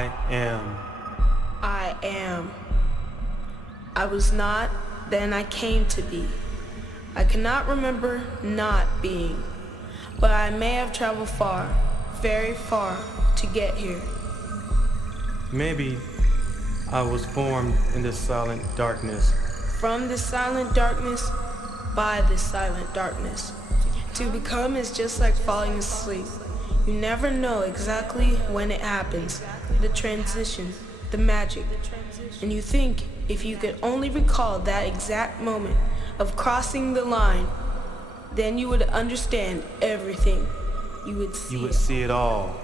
I am. I am. I was not, then I came to be. I cannot remember not being, but I may have traveled far, very far, to get here. Maybe I was formed in this silent darkness. From this silent darkness, by this silent darkness. To become is just like falling asleep. You never know exactly when it happens, the transition, the magic. And you think if you could only recall that exact moment of crossing the line, then you would understand everything. You would see it all.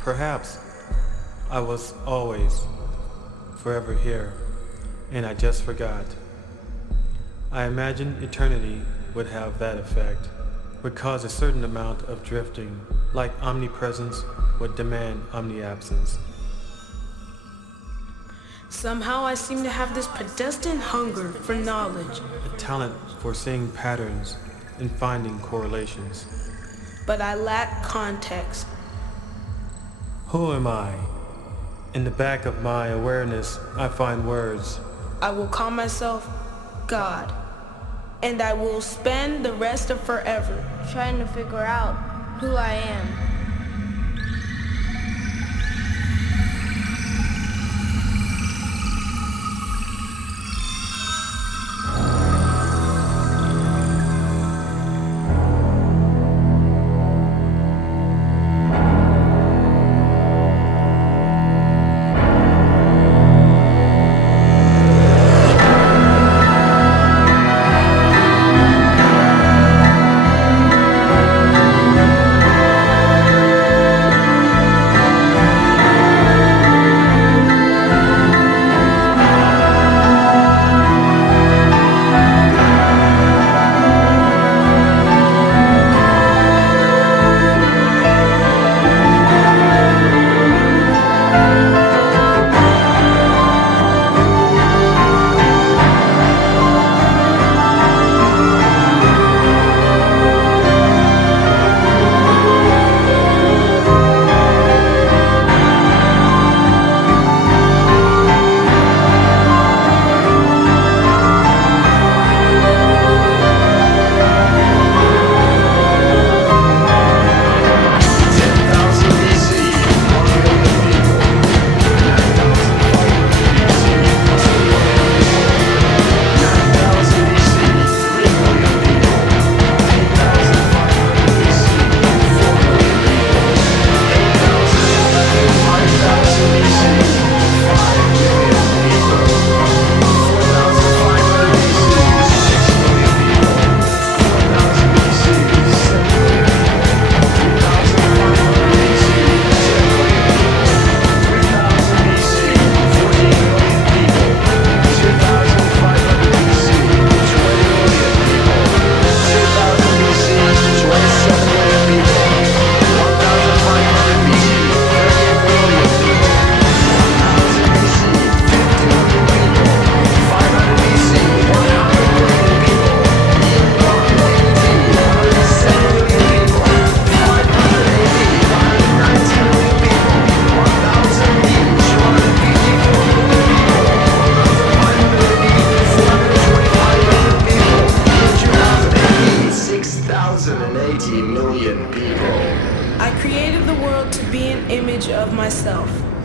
Perhaps I was always forever here, and I just forgot. I imagine eternity would have that effect, would cause a certain amount of drifting, like omnipresence would demand omniabsence. Somehow I seem to have this predestined hunger for knowledge. A talent for seeing patterns and finding correlations. But I lack context. Who am I? In the back of my awareness, I find words. I will call myself God. And I will spend the rest of forever trying to figure out who I am.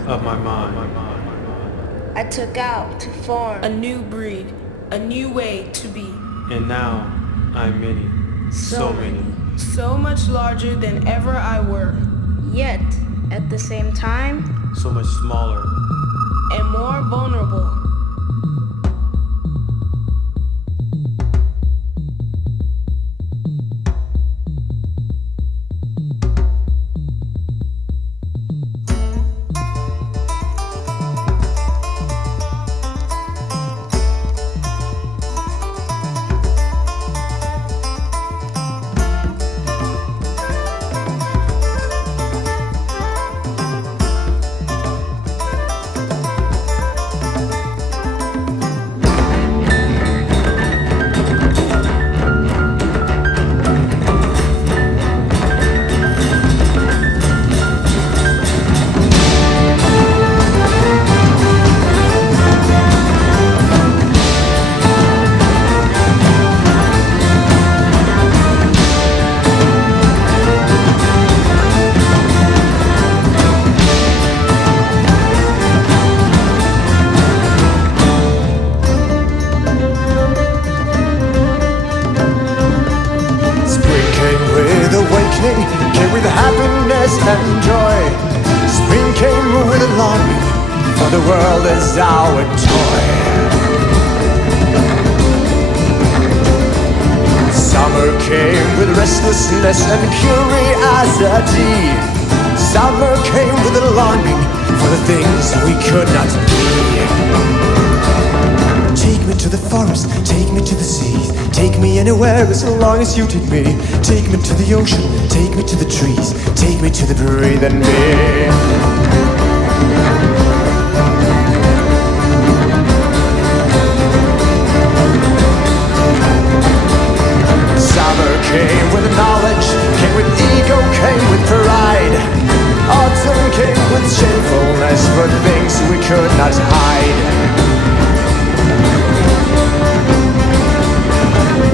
Of my mind. I took out to form a new breed, a new way to be. And now I'm many, so many. So much larger than ever I were. Yet, at the same time, so much smaller and more vulnerable. for the world is our toy. Summer came with restlessness and curiosity. Summer came with a longing for the things we could not be. Take me to the forest, take me to the sea, take me anywhere as long as you take me. Take me to the ocean, take me to the trees, take me to the breathing me. Summer came with knowledge, came with ego, came with pride. Autumn came with shamefulness for things we could not hide.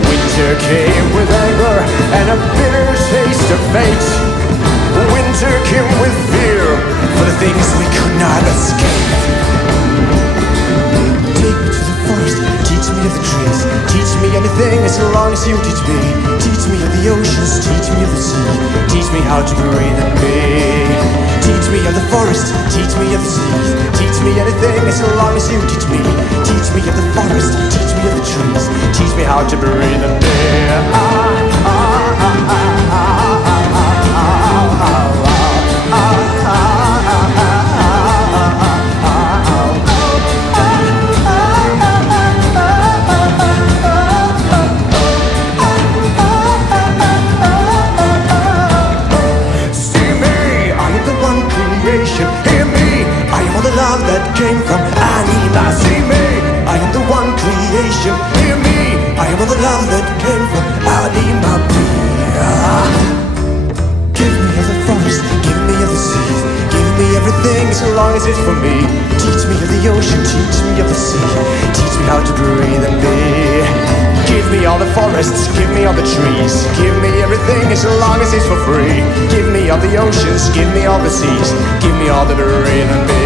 Winter came with anger and a bitter taste of fate. Winter came with fear for the things we could not escape. Take me to the forest, teach me of the trees, teach me anything as long as you teach me. Teach me of the oceans, teach me of the sea, teach me how to breathe and be. Teach me of the forest, teach me of the seas, teach me anything as long as you teach me. Teach me of the forest, teach me of the trees, teach me how to breathe and be. Hear me, I am all the love that came from Anima. See me, I am the one creation. Hear me, I am all the love that came from Anima. Give me of the forest, give me of the seas, give me everything as long as it's for me. Teach me of the ocean, teach me of the sea, teach me how to breathe and be. Give me all the forests, give me all the trees, give me everything as long as it's for free. Give me all the oceans, give me all the seas, give me all the breathe and be.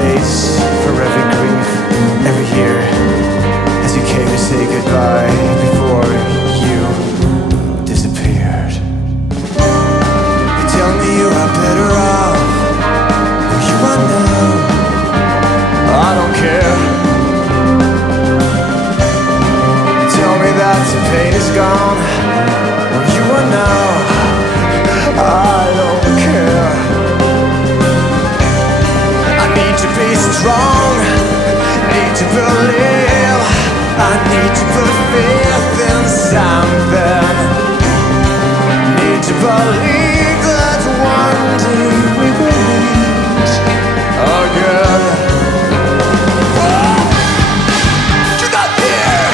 face for every grief, every year, as you came to say goodbye before you disappeared. You tell me you are better off where you are now. I don't care. Tell me that the pain is gone where you are now. I don't care. I need to be strong, need to believe, I need to put faith in something. Need to believe that one day we will meet again. You're not here,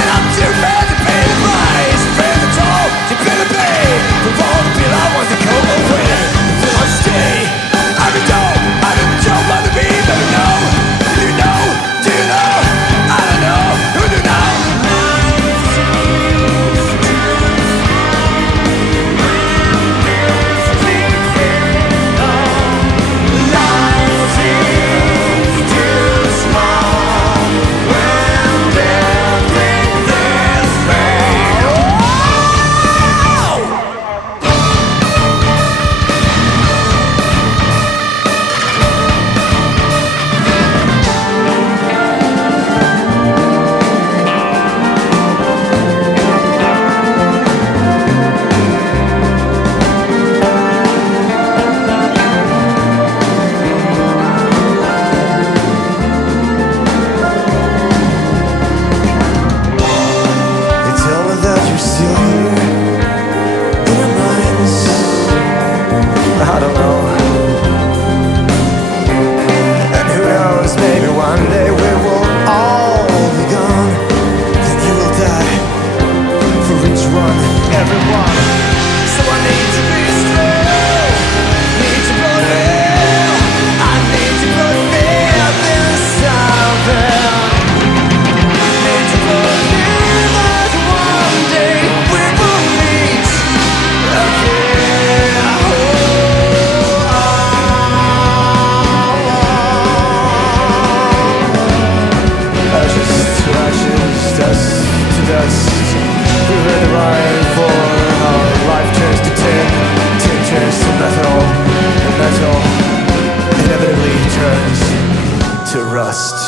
and I'm too bad to pay the price. Pay the toll, to pay the pay for all the people I want to go away. Till I stay, I don't want to be, let me know. Do you know? Do you know? I don't know. Who do you know? I don't know. And who knows, maybe one day we will all be gone. Then you will die for each one, everyone. So I need to be strong, need to believe, I need to believe in something. Need to believe that one day we will meet again. Dust to dust. We read the line for how life turns to tin, tin turns to metal, and metal inevitably turns to rust.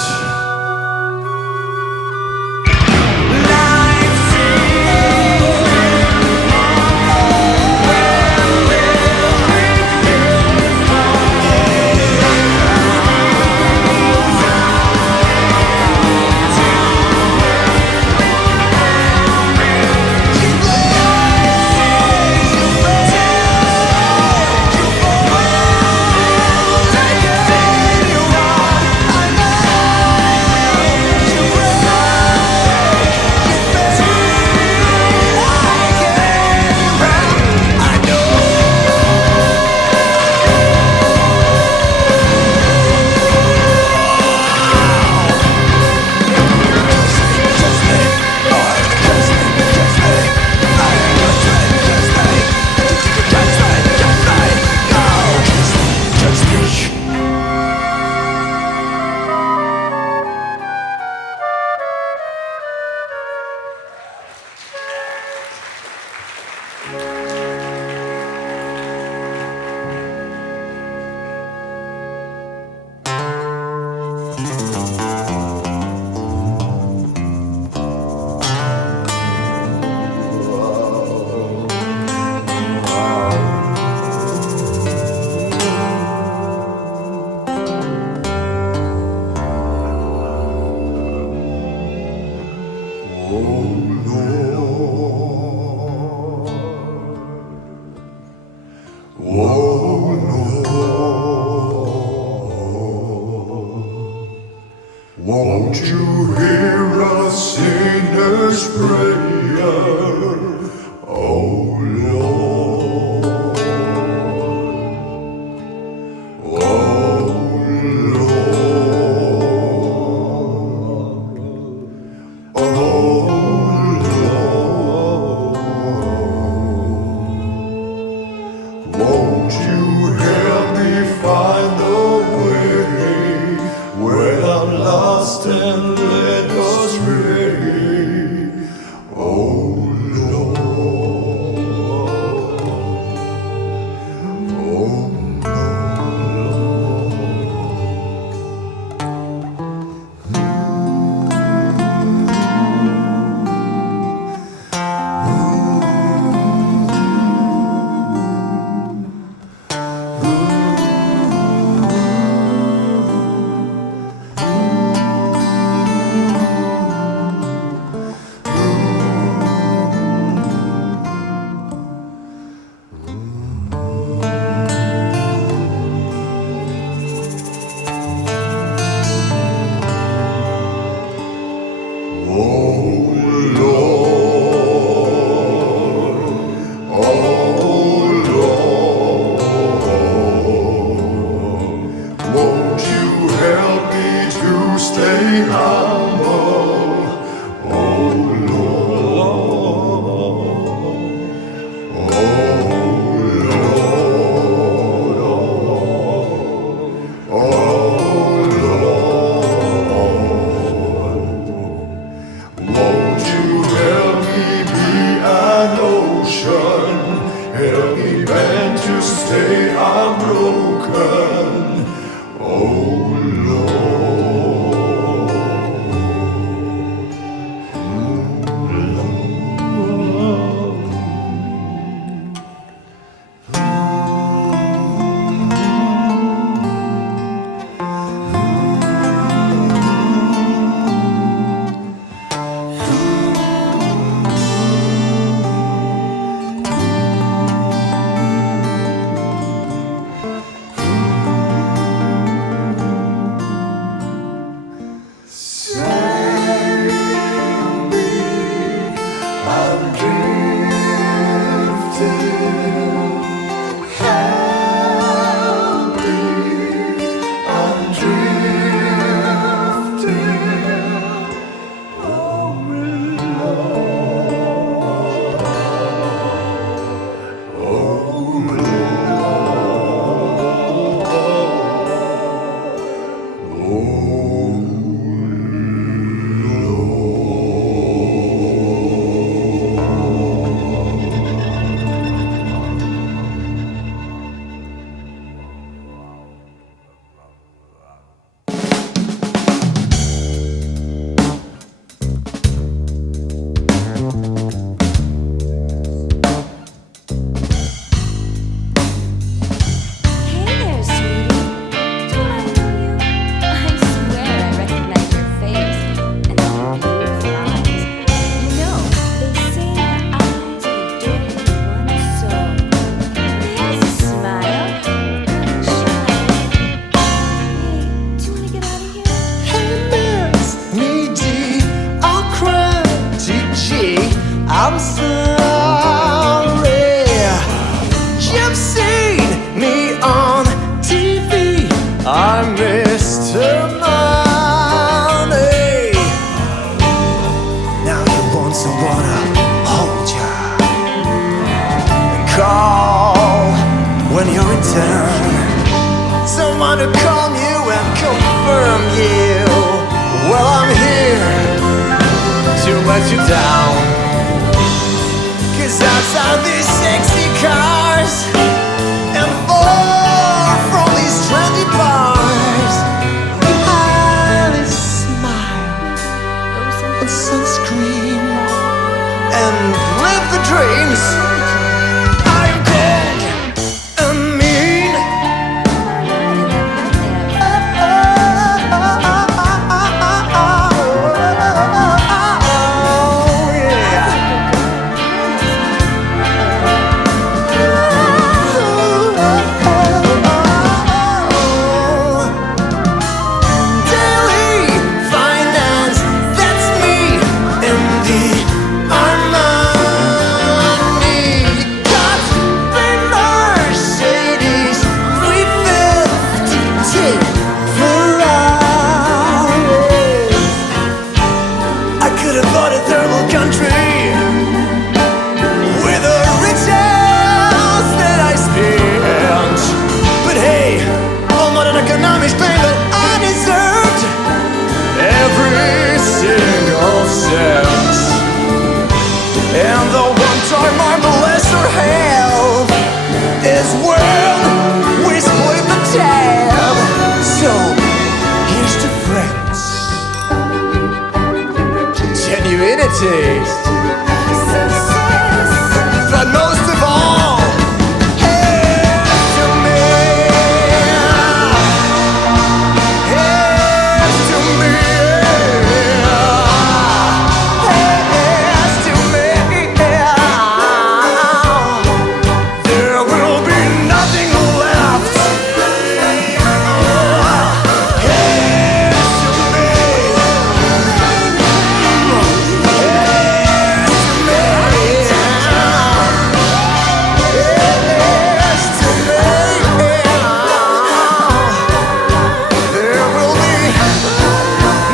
Won't you hear a sinner's prayer, oh Lord, oh Lord, oh Lord. Won't you help me find the way someone to calm you and confirm you. Well, I'm here to let you down, 'cause outside these sexy cars and far from these trendy bars, I smile and sunscreen and live the dreams. I'm cold and mean. Oh, yeah. Daily finance, that's me in the Armani. You got the Mercedes 350 Ferrari. I could have bought a thermal country with the riches that I spent. But hey, I'm not an economics claim that I deserved every single cent. And the one time I'm blessed or have is when we split the tab. So here's to friends, genuinity, but most of all, here's to me. Here's to me. Here's to me. There will be nothing left. Here's to me. There will be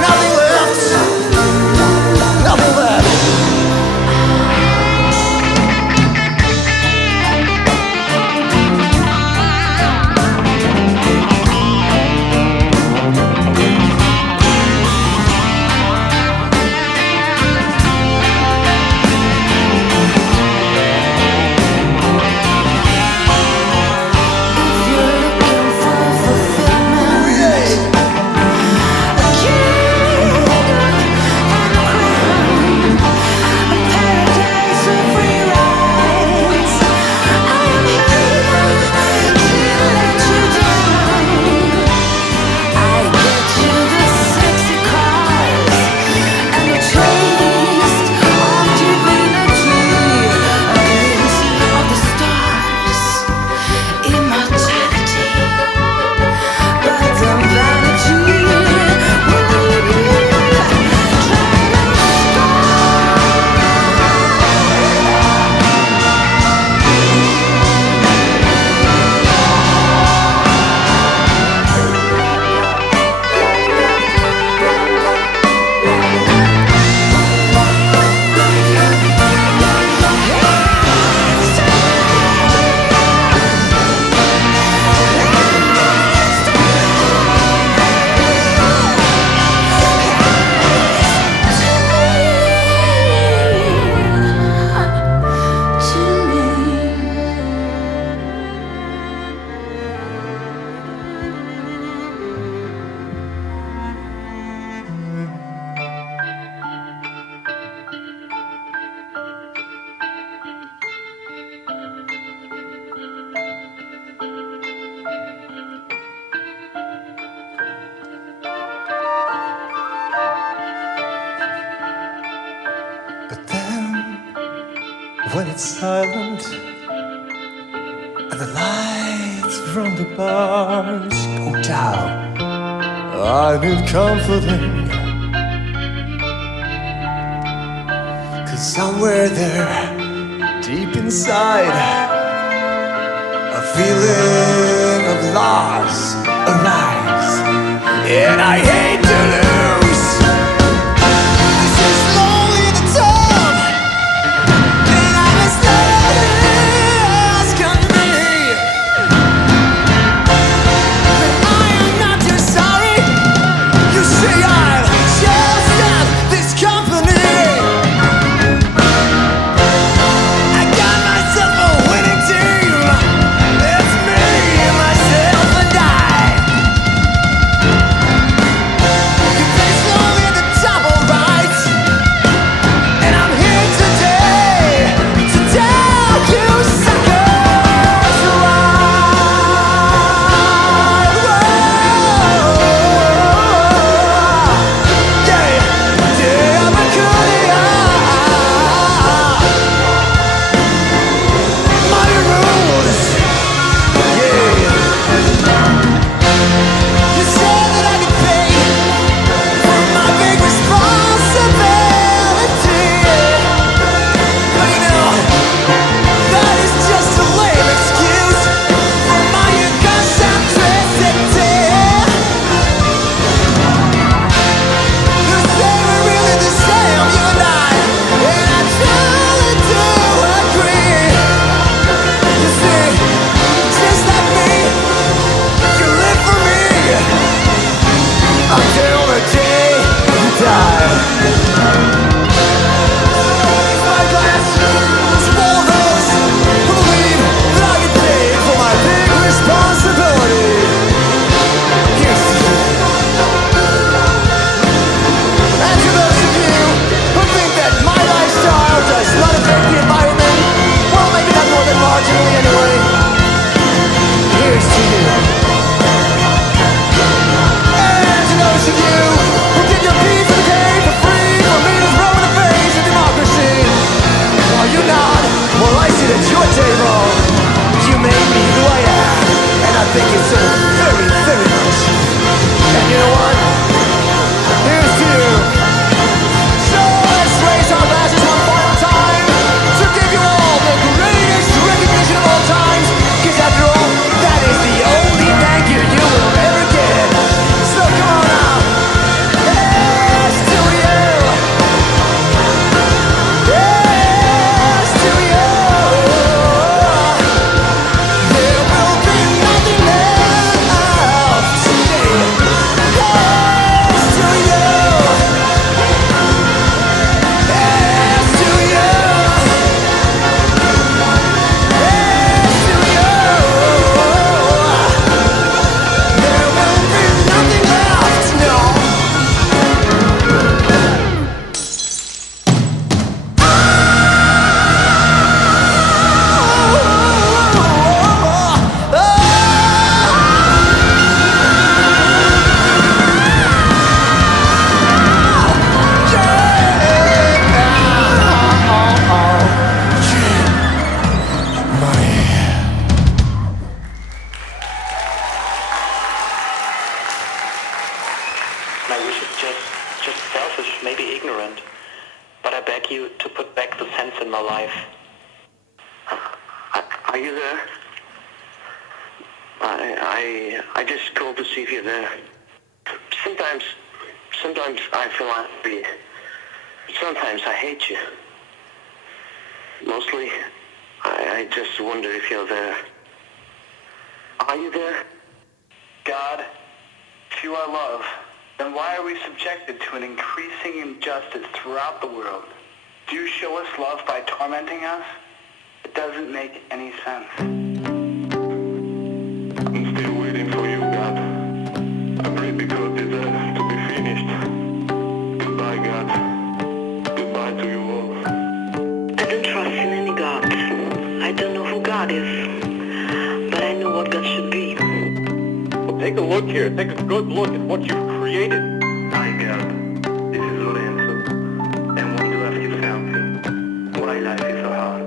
nothing left. Nothing left. But then, when it's silent and the lights from the bars go down, I need comforting. 'Cause somewhere there, deep inside, a feeling of loss arrives, and I hate to lose. This is lonely the time, and I'm as lonely as can be. But I My wish is just selfish, maybe ignorant. But I beg you to put back the sense in my life. Are you there? I just called to see if you're there. Sometimes I feel angry. Sometimes I hate you. Mostly, I just wonder if you're there. Are you there? God, if you are love, then why are we subjected to an increasing injustice throughout the world? Do you show us love by tormenting us? It doesn't make any sense. I'm still waiting for you, God. I pray because this has to be finished. Goodbye, God. Goodbye to you all. I don't trust in any God. I don't know who God is, but I know what God should be. Well, take a look here. Take a good look at what you've created. Hi, God. This is Lorenzo. And wonder if you found me. Why life is so hard.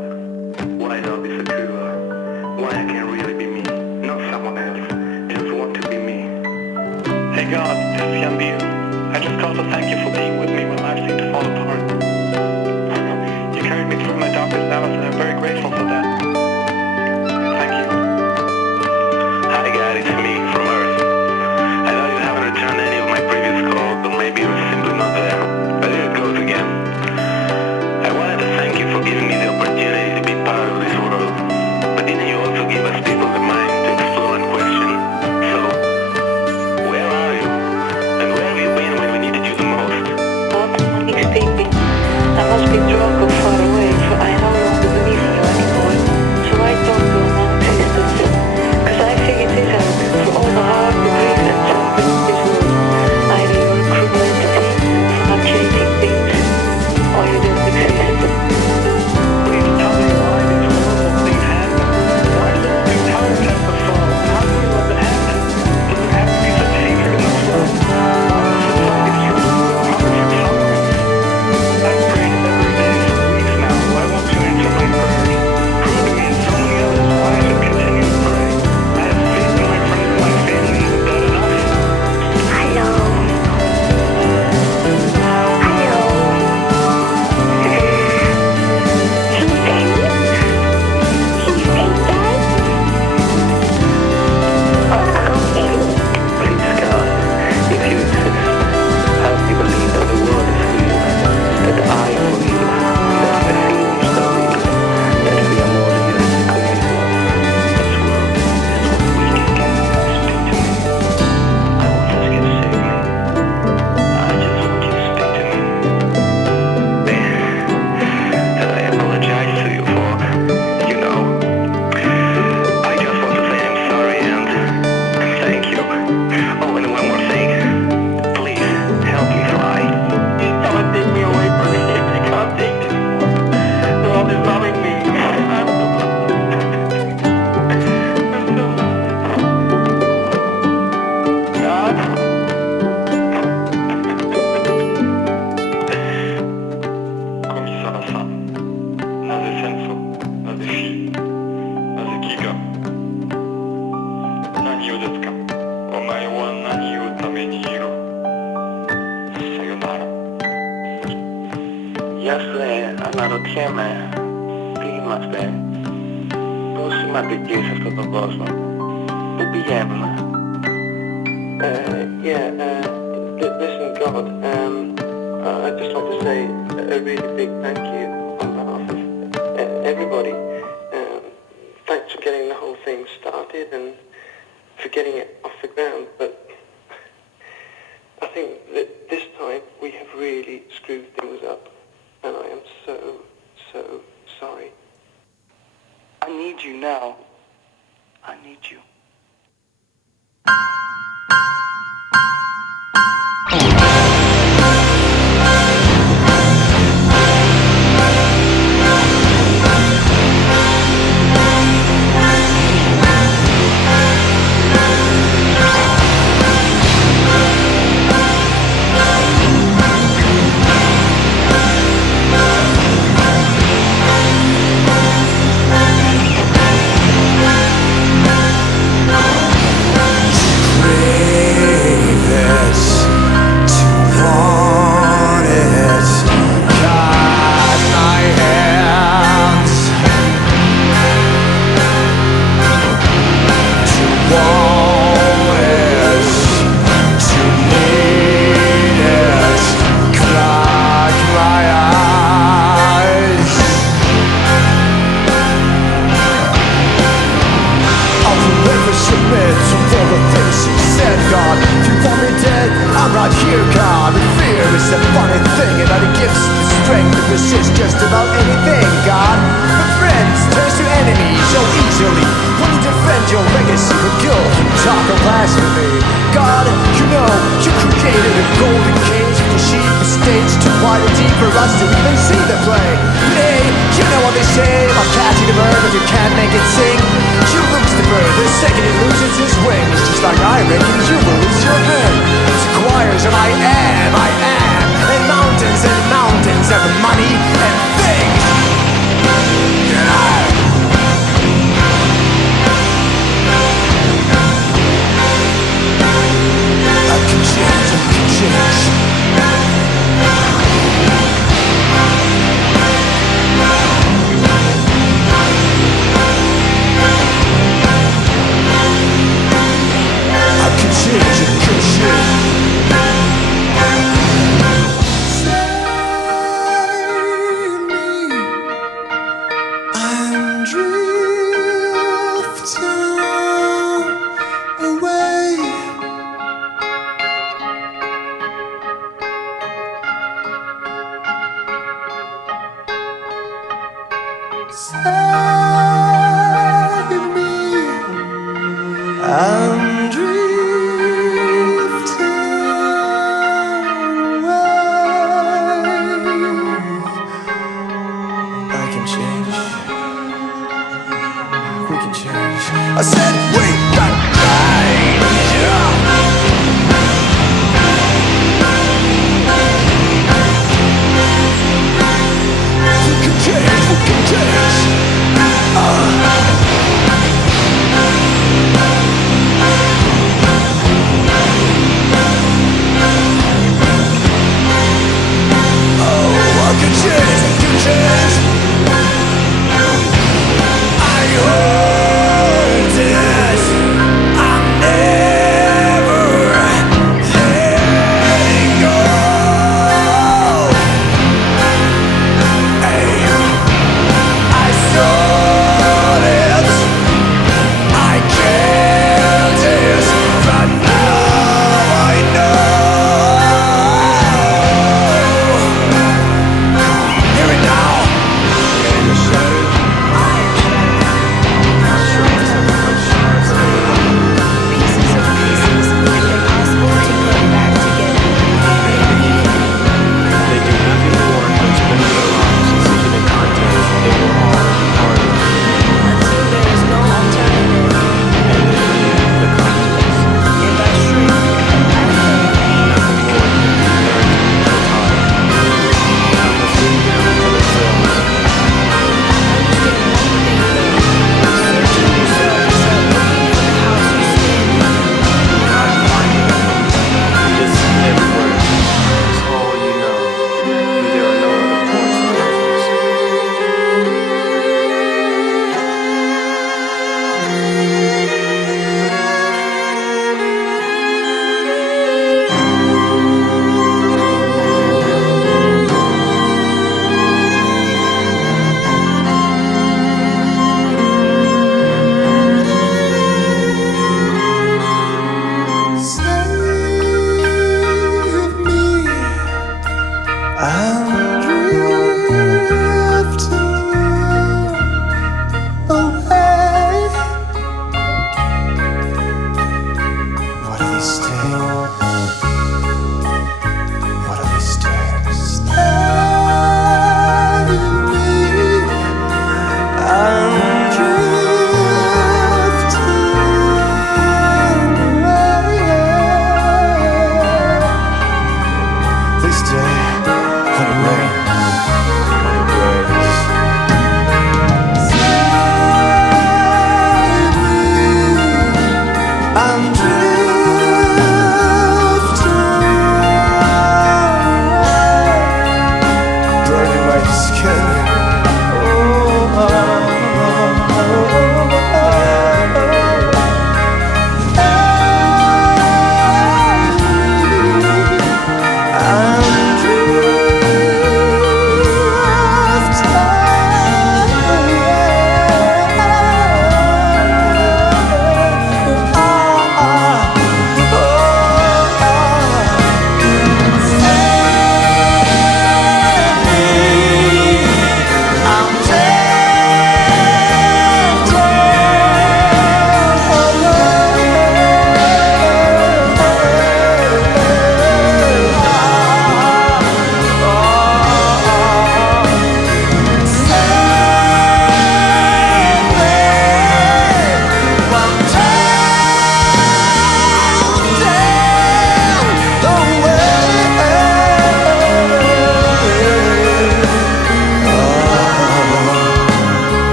Why love is so cruel. Why I can't really be me. Not someone else. Just want to be me. Hey God, this is Jan Biel. I just called to thank you for being with me when life seemed to fall apart. You carried me through my darkest hours and I'm very grateful for that. Thank you. Hi, God. It's me from Earth. I know you haven't returned any of my previous calls, or maybe you're simply not there. But here it goes again. I wanted to thank you for giving me the opportunity to be part of this world. But didn't you also give us people the mind to explore and question? So, where are you? And where have you been when we needed you the most? What? He's sleeping. I must be drunk or far away, for I no longer believe in you anymore. So I don't go non-existent. Cause I figured this out for all the hard, the grief and suffering of this world. Either you're a cruel entity for not changing things, or you don't exist. Please tell me why these horrible things happen. Why does two towers have to fall? How do you let that happen? Does there have to be such hatred in this world? Why does society struggle so hard for tolerance? I've prayed every day for weeks now. Why won't you answer my prayers? Prove to me and so many others why I should continue to pray. I have faith in my friends and my family. Isn't that enough? Hello. Hello. Please, God, if you exist, help me believe that the world is real, that I am real, that my feelings are real, that we are more than just a collective. This world is what we can get. Speak to me. I won't ask you to save me. I just want you to speak to me. And I apologize to you for, you know. I just want to say I'm sorry and thank you. Oh, and one more thing. Please, help me fly. Don't take me away from here. I can't take this anymore. The world is loving me. I'm so loved. I'm so loved. God? Komisara-san, なぜ戦争、なぜ死、なぜ飢餓、何をですか。お前は何をためにいる。さよなら。Yesterday, another teammate being my stay. Pushing my big Jesus to the blossom. The BM. Listen, God, I'd just like to say a really big thank you on behalf of everybody. Thanks for getting the whole thing started and for getting it off the ground, but I think that this time we have really screwed things up, and I am so sorry. I need you now. I need you. dead, God. If you want me dead, I'm right here, God. But fear is a funny thing, and that it gives the strength to persist just about anything, God. But friends turns to enemies so easily when you defend your legacy with guilt and talk of blasphemy. God, you know, you created a golden cage for the sheep, a stage too wide and deep for us to even see the play. But hey, you know what they say about catching a bird, but you can't make it sing. You lose the bird the second it loses its wings, just like I reckon you will lose your pen. It's choirs of I am, and mountains of money and things. I can change. I said we can change. We can change.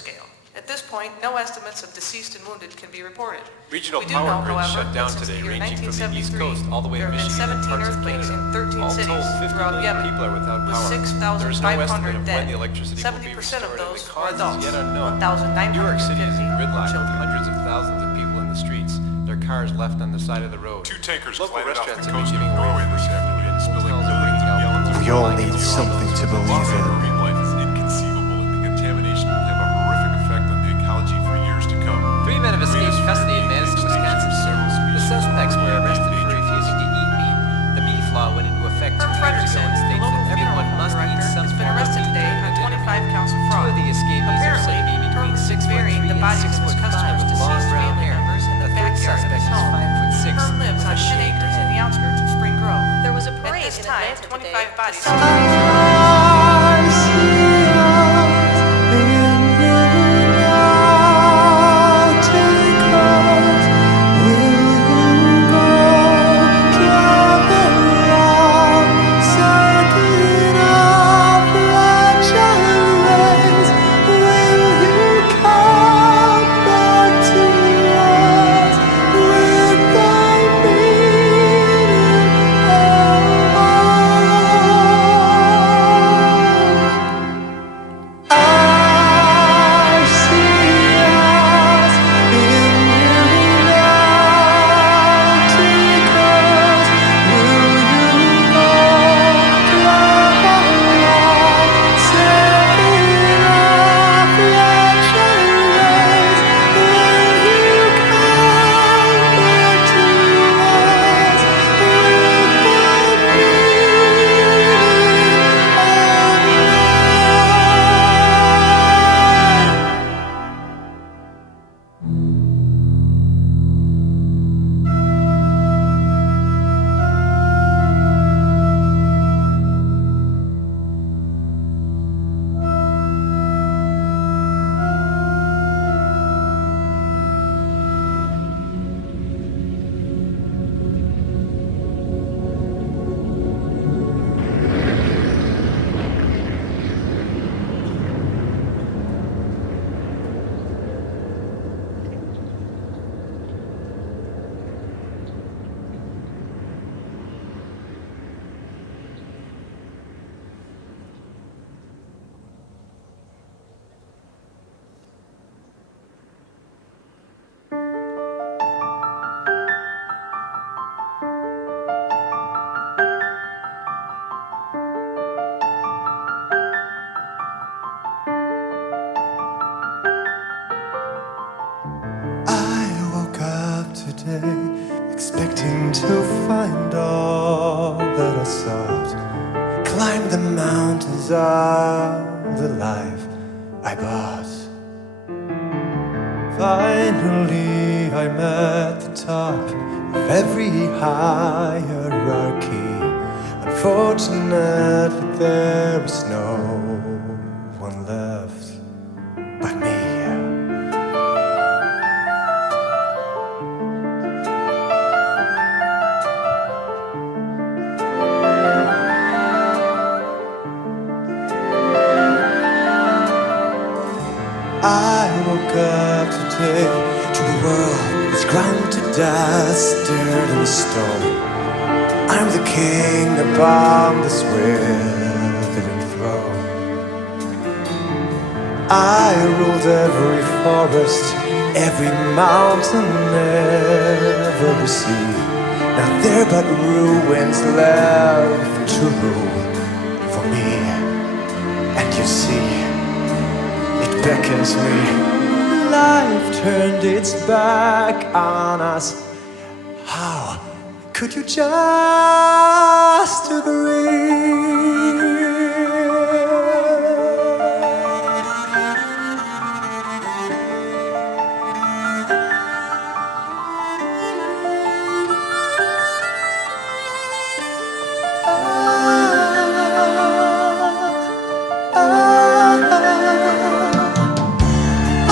scale. At this point, no estimates of deceased and wounded can be reported. Regional We do power know, grids however, shut down that since today, the year ranging from the East 1973, Coast all the way to there have been Michigan and 17 parts of earthquakes Canada. in 13 All cities told, 50 throughout million Yemen, people are without with power. There is no estimate 6,500 of when dead. the electricity will be 70% of restored, and those the were cause is adults, yet unknown. 1,950 New York City is gridlocked with children. hundreds of thousands of people in the streets, their cars left on the side of the road. Two tankers Local collided off the restaurants have been coast of giving away Norway this free food, afternoon, and spilling hotels are millions bringing of out gallons of We fuel. all need something to believe in. Marine life is inconceivable, and the contamination will have a horrific effect on the ecology for years to come. 3 men have escaped custody in Madison, Wisconsin. The suspects were arrested for refusing to eat meat. The beef law went into effect 2 Herb years ago Fredrickson, and the states local that funeral everyone home must eat director, some has been form of arrested meat today during on the dinner. 25 counts of 2 fraud. of the escapees are Apparently, said to be between Herb 6'3" buried the and bodies of his 6'5" customers' with long deceased brown family hair. members in The the third backyard of suspect his is home. 5'6" Herb lives with on a 10 shaved acres in head. the outskirts of Spring Grove. There was a At parade this in time, Atlanta 25 today. bodies I see us in you now. Take us. Will you go? Drive around, circuit of legend rays. Will you come back to us with the meaning of I see us in you now. Take us. Will you go? Drive along, seven of legend rays. Will you come back to us with the I woke up today expecting to find all that I sought. Climb the mountains of the life I bought. Finally, I'm at the top of every hierarchy. Unfortunately, there is no one left but me. I woke up today to a world that's ground to dust, dirt and stone. I'm the king upon this withering throne. I ruled every forest, every mountain, every sea. Now there but ruins left to rule for me. And you see, it beckons me. Life turned its back on us. How could you just agree?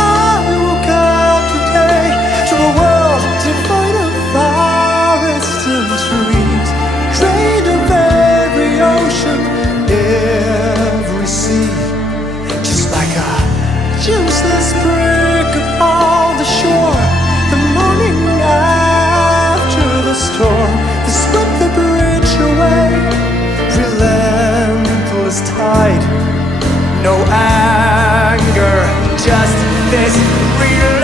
I woke up today to a world devoid of forests and trees, drained of every ocean, this brick upon the shore, the morning after the storm, they swept the bridge away. Relentless tide, no anger, just this real